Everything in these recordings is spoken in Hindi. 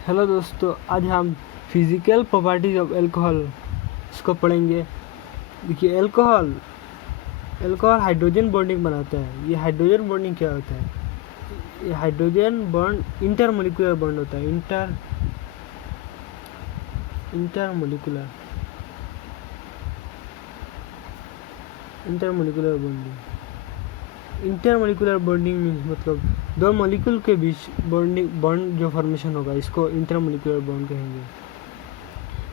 हेलो दोस्तों, आज हम फिजिकल प्रॉपर्टीज ऑफ अल्कोहल इसको पढ़ेंगे। देखिए, अल्कोहल अल्कोहल हाइड्रोजन बॉन्डिंग बनाता है। ये हाइड्रोजन बॉन्डिंग क्या होता है? ये हाइड्रोजन बॉन्ड इंटरमोलिकुलर बॉन्ड होता है। Intermolecular intermolecular bonding intermolecular bonding means मतलब दो मॉलिक्यूल के बीच बॉन्ड जो फॉर्मेशन होगा, इसको इंटरमोलिकुलर बॉन्ड कहेंगे।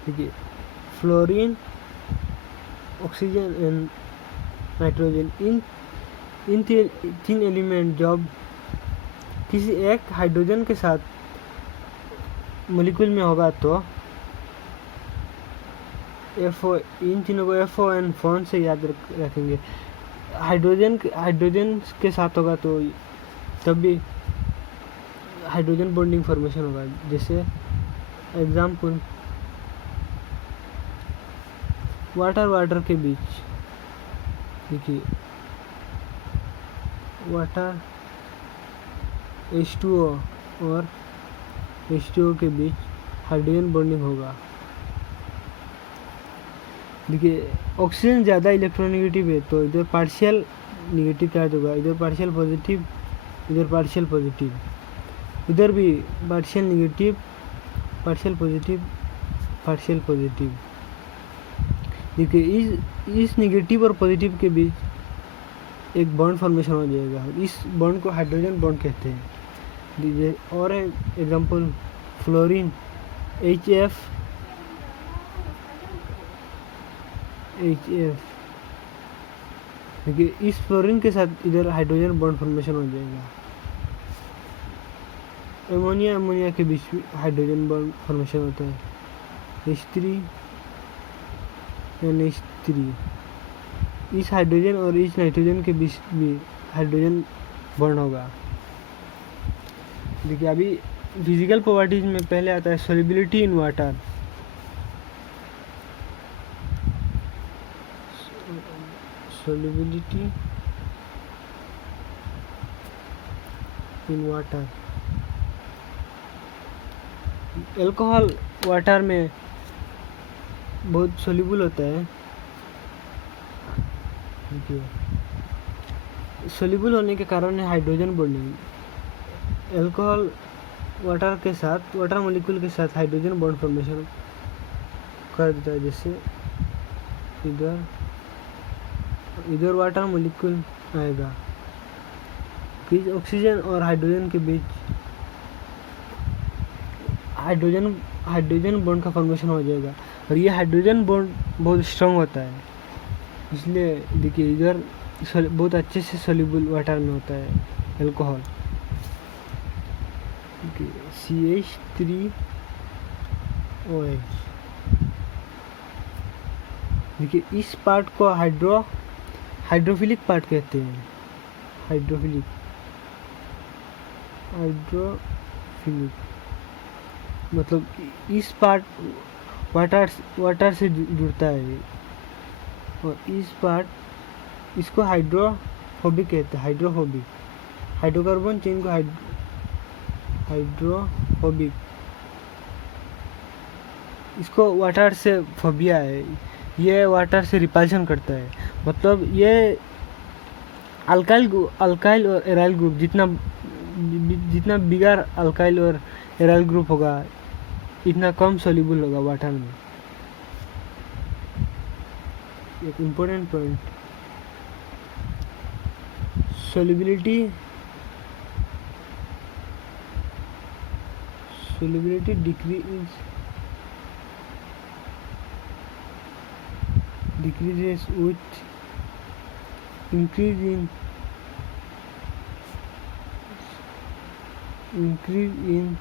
देखिए, फ्लोरीन, ऑक्सीजन एंड नाइट्रोजन, इन तीन एलिमेंट जब किसी एक हाइड्रोजन के साथ मॉलिक्यूल में होगा तो इन तीनों को FON फोन से याद रखेंगे। हाइड्रोजन के साथ होगा तो तब भी हाइड्रोजन बॉन्डिंग फॉर्मेशन होगा। जैसे एग्जाम्पल, वाटर के बीच, देखिए वाटर H2O और H2O के बीच हाइड्रोजन बॉन्डिंग होगा। देखिए, ऑक्सीजन ज़्यादा इलेक्ट्रोनेगेटिव है तो इधर पार्शियल नेगेटिव चार्ज होगा, इधर पार्शियल पॉजिटिव, इधर पार्शियल पॉजिटिव, इधर भी partial negative, partial positive, partial positive. देखिए, इस नेगेटिव और पॉजिटिव के बीच एक बॉन्ड फॉर्मेशन हो जाएगा। इस बॉन्ड को हाइड्रोजन बॉन्ड कहते हैं। दीजिए और एग्जांपल, फ्लोरीन HF, देखिए इस फ्लोरीन के साथ इधर हाइड्रोजन बॉन्ड फॉर्मेशन हो जाएगा। अमोनिया के बीच हाइड्रोजन बॉन्ड फॉर्मेशन होता है, H3 NH3। इस हाइड्रोजन और इस नाइट्रोजन के बीच भी हाइड्रोजन बॉन्ड होगा। देखिए, अभी फिजिकल प्रॉपर्टीज में पहले आता है solubility in water. Solubility in water, alcohol water में बहुत सोल्यूबल होता है। सोल्यूबल होने के कारण है hydrogen bonding. Alcohol water molecule के साथ हाइड्रोजन बॉन्ड फॉर्मेशन कर देता है। जैसे इधर वाटर मॉलिक्यूल आएगा, फिर ऑक्सीजन और हाइड्रोजन के बीच हाइड्रोजन बॉन्ड का फॉर्मेशन हो जाएगा। और ये हाइड्रोजन बॉन्ड बहुत स्ट्रांग होता है, इसलिए देखिए इधर बहुत अच्छे से सोल्यूबल वाटर में होता है अल्कोहल। CH3OH। देखिए, इस पार्ट को हाइड्रोफिलिक पार्ट कहते हैं। हाइड्रोफिलिक मतलब इस पार्ट वाटर से जुड़ता है, और इस पार्ट इसको हाइड्रोफोबिक कहते हैं। हाइड्रोफोबिक हाइड्रोकार्बन चेन को हाइड्रोफोबिक, इसको वाटर से फोबिया है। ये वाटर से रिपल्शन करता है। मतलब ये अल्काइल और एराइल ग्रुप, जितना बिगर अल्काइल और एराइल ग्रुप होगा इतना कम सोल्यूबल होगा वाटर में। एक important point, solubility decreases with increase in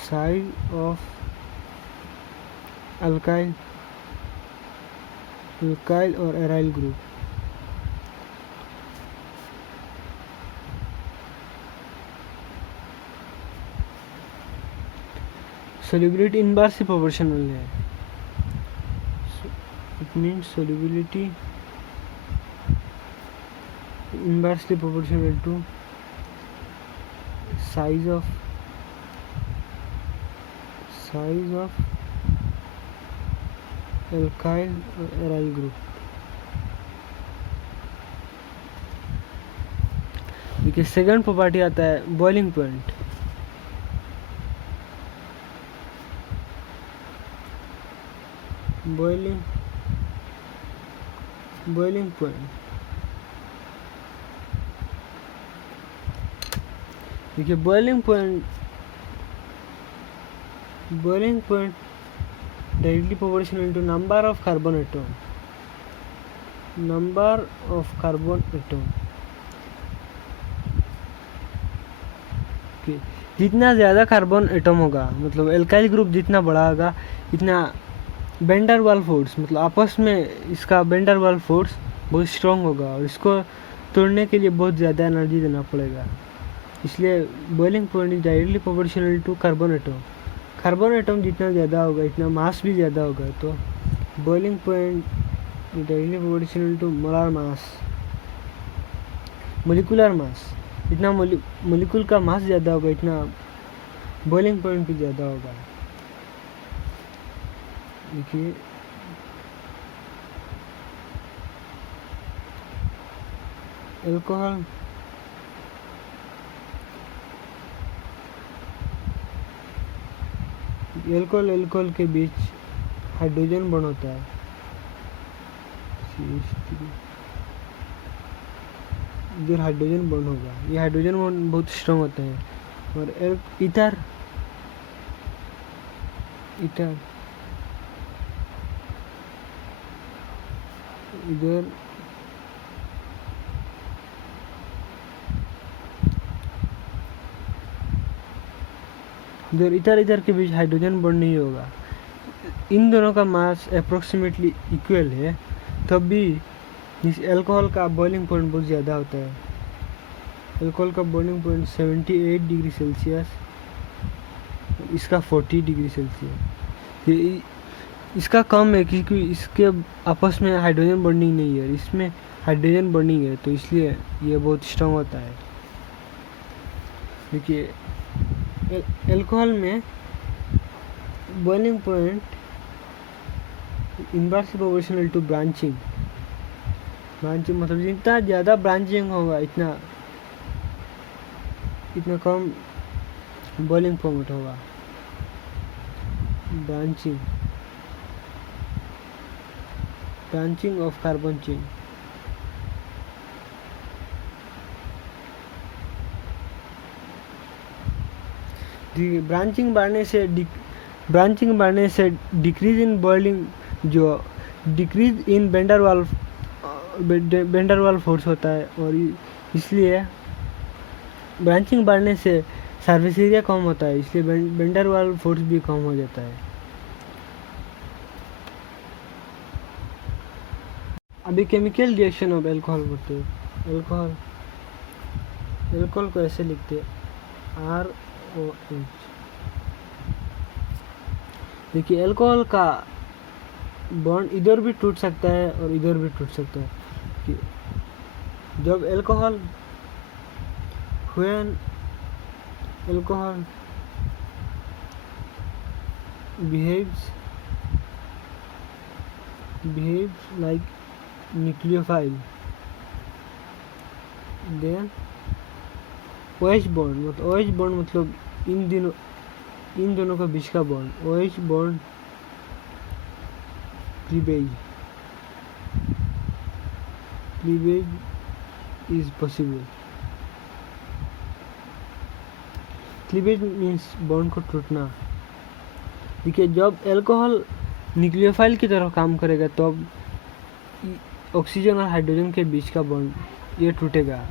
size of alkyl or aryl group। solubility inversely proportional है। it means solubility inversely proportional to size of alkyl or aryl group. देखिए सेकंड प्रॉपर्टी आता है बॉइलिंग पॉइंट। बॉइलिंग पॉइंट देखिए boiling point directly proportional to number of carbon atom. जितना ज़्यादा कार्बन एटम होगा, मतलब एल्काइल ग्रुप जितना बड़ा होगा, इतना वेंडर वाल फोर्स, मतलब आपस में इसका वेंडर वाल फोर्स बहुत स्ट्रॉन्ग होगा और इसको तोड़ने के लिए बहुत ज़्यादा एनर्जी देना पड़ेगा। इसलिए boiling point is directly proportional to carbon atom जितना ज़्यादा होगा इतना मास भी ज़्यादा होगा। तो boiling point directly proportional to molecular mass. जितना मोलिकुल का मास ज़्यादा होगा इतना बॉइलिंग पॉइंट भी ज़्यादा होगा। देखिए एल्कोहल के बीच हाइड्रोजन बॉन्ड होता है CH3। इधर हाइड्रोजन बॉन्ड होगा, ये हाइड्रोजन बॉन्ड बहुत स्ट्रॉन्ग होता है। और इधर इधर के बीच हाइड्रोजन बॉन्ड नहीं होगा। इन दोनों का मास अप्रोक्सीमेटली इक्वल है, तब भी इस अल्कोहल का बॉइलिंग पॉइंट बहुत ज़्यादा होता है। अल्कोहल का बॉइलिंग पॉइंट 78 डिग्री सेल्सियस, इसका 40 डिग्री सेल्सियस। इसका कम है क्योंकि इसके आपस में हाइड्रोजन बॉन्डिंग नहीं है, इसमें हाइड्रोजन बॉन्डिंग है, तो इसलिए ये बहुत स्ट्रॉन्ग होता है। देखिए अल्कोहल में boiling point inversely proportional to branching मतलब जितना ज़्यादा ब्रांचिंग होगा इतना कम बॉइलिंग पॉइंट होगा। Branching of carbon chain. Branching बढ़ने से decrease in boiling decrease in van der Waals force होता है, और इसलिए ब्रांचिंग बढ़ने से सरफेस एरिया कम होता है, इसलिए वेंडर वाल फोर्स भी कम हो जाता है। अभी केमिकल रिएक्शन ऑफ अल्कोहल करते हैं। अल्कोहल को ऐसे लिखते हैं ROH। देखिए अल्कोहल का बॉन्ड इधर भी टूट सकता है और इधर भी टूट सकता है। जब alcohol behaves like nucleophile, then OH bond मतलब इन दोनों का बीच का bond, OH bond cleavage is possible। Cleavage means bond को टूटना। देखिए जब अल्कोहल न्यूक्लियोफाइल की तरह काम करेगा तो ऑक्सीजन और हाइड्रोजन के बीच का बॉन्ड ये टूटेगा।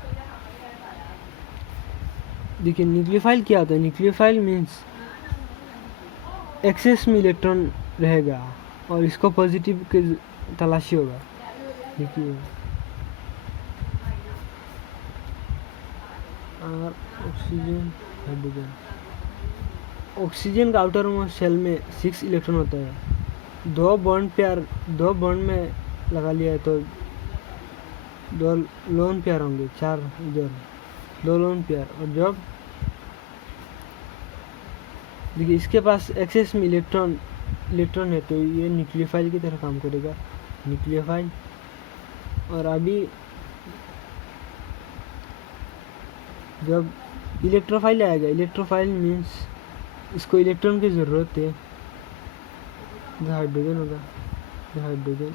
देखिए न्यूक्लियोफाइल क्या होता है? न्यूक्लियोफाइल मीन्स एक्सेस में इलेक्ट्रॉन रहेगा और इसको पॉजिटिव के तलाशी होगा। देखिए ऑक्सीजन हाइड्रोजन, ऑक्सीजन का आउटर मोस्ट शेल में 6 इलेक्ट्रॉन होता है। दो बॉन्ड में लगा लिया है तो 2 लोन पेयर होंगे, 4 इधर 2 लोन पेयर। और जब देखिए इसके पास एक्सेस में इलेक्ट्रॉन है, तो ये न्यूक्लियोफाइल की तरह काम करेगा, न्यूक्लियोफाइल। और अभी जब इलेक्ट्रोफाइल आएगा, इलेक्ट्रोफाइल मीन्स इसको इलेक्ट्रॉन की ज़रूरत है, जो हाइड्रोजन होगा, जो हाइड्रोजन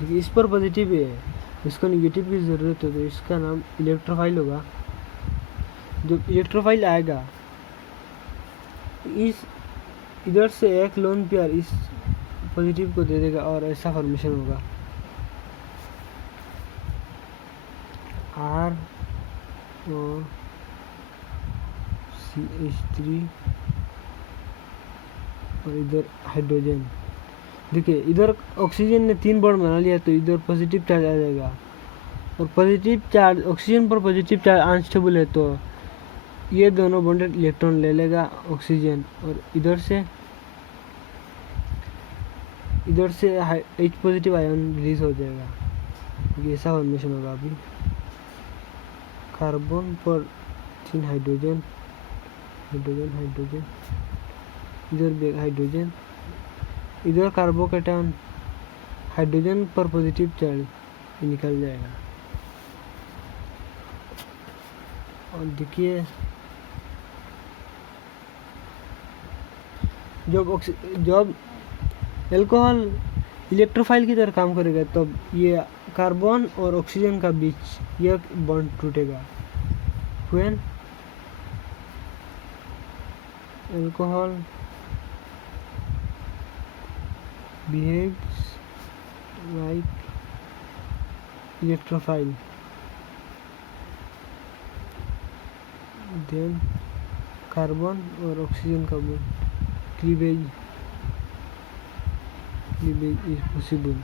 देखिए इस पर पॉजिटिव है, इसको निगेटिव की ज़रूरत है, तो इसका नाम इलेक्ट्रोफाइल होगा। जब इलेक्ट्रोफाइल आएगा, इस इधर से एक लोन पेयर इस पॉजिटिव को दे देगा और ऐसा फॉर्मेशन होगा, R और CH3 और इधर हाइड्रोजन। देखिए इधर ऑक्सीजन ने 3 बॉन्ड बना लिया, तो इधर पॉजिटिव चार्ज आ जाएगा, और पॉजिटिव चार्ज ऑक्सीजन पर पॉजिटिव चार्ज अनस्टेबल है, तो ये दोनों बॉन्डेड इलेक्ट्रॉन ले लेगा ऑक्सीजन, और इधर से H पॉजिटिव आयन रिलीज हो जाएगा। ये ऐसा फॉर्मेशन होगा। अभी कार्बन पर 3 हाइड्रोजन, इधर भी हाइड्रोजन, इधर कार्बोकैटायन, हाइड्रोजन पर पॉजिटिव चार्ज निकल जाएगा। और देखिए जब अल्कोहल इलेक्ट्रोफाइल की तरह काम करेगा, तब ये कार्बन और ऑक्सीजन का बीच यह बॉन्ड टूटेगा। When alcohol behaves like electrophile, then carbon और ऑक्सीजन का बॉन्ड क्लीवेज इज पॉसिबल।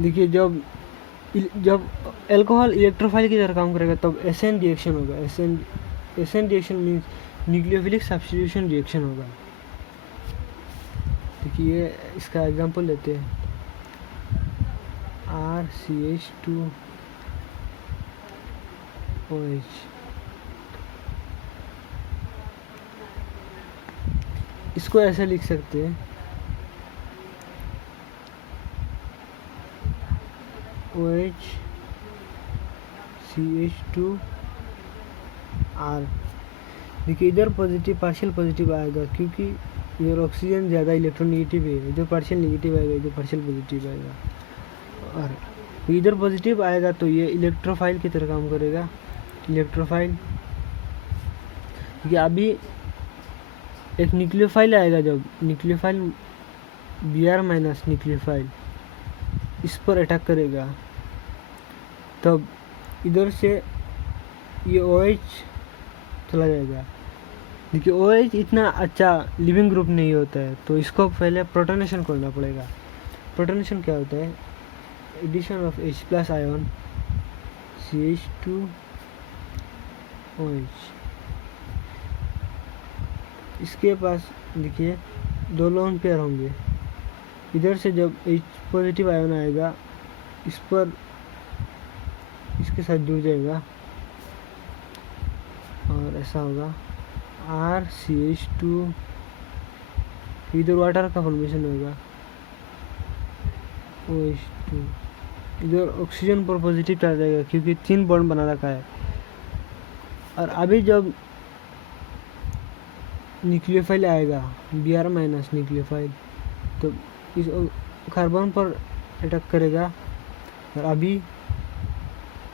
देखिए जब अल्कोहल इलेक्ट्रोफाइल की तरह काम करेगा, तब एसएन रिएक्शन होगा। SN reaction means nucleophilic substitution reaction होगा। देखिए इसका एग्जांपल लेते हैं, RCH2OH, इसको ऐसे लिख सकते हैं, OH CH2R। देखिए इधर पॉजिटिव पार्शियल पॉजिटिव आएगा, क्योंकि इधर ऑक्सीजन ज़्यादा इलेक्ट्रॉन नेगेटिव है, इधर पार्शियल नेगेटिव आएगा, इधर पार्शियल पॉजिटिव आएगा। और इधर पॉजिटिव आएगा, तो ये इलेक्ट्रोफाइल की तरह काम करेगा, इलेक्ट्रोफाइल। देखिए अभी एक न्यूक्लियोफाइल आएगा, जब न्यूक्लियोफाइल Br माइनस न्यूक्लियोफाइल इस पर अटैक करेगा, तब इधर से ये OH चला जाएगा। देखिए OH इतना अच्छा लिविंग ग्रुप नहीं होता है, तो इसको पहले प्रोटोनेशन करना पड़ेगा। प्रोटोनेशन क्या होता है? Addition of H plus ion CH2OH। इसके पास देखिए 2 लोन पेयर होंगे, इधर से जब H पॉजिटिव आयन आएगा, इस पर इसके साथ जुड़ जाएगा और ऐसा होगा RCH2, इधर वाटर का फॉर्मेशन होगा OH2, इधर ऑक्सीजन पर पॉजिटिव चार्ज आएगा, क्योंकि 3 बॉन्ड बना रखा है। और अभी जब न्यूक्लियोफाइल आएगा Br माइनस न्यूक्लियोफाइल, तो इस कार्बन पर अटैक करेगा, और अभी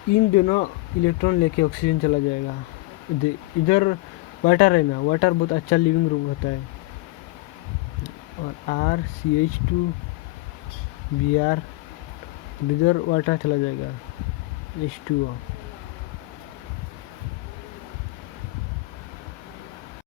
इन दोनों इलेक्ट्रॉन लेके ऑक्सीजन चला जाएगा। इधर वाटर है ना, वाटर बहुत अच्छा लिविंग ग्रुप होता है, और RCH2Br, इधर वाटर चला जाएगा H2O।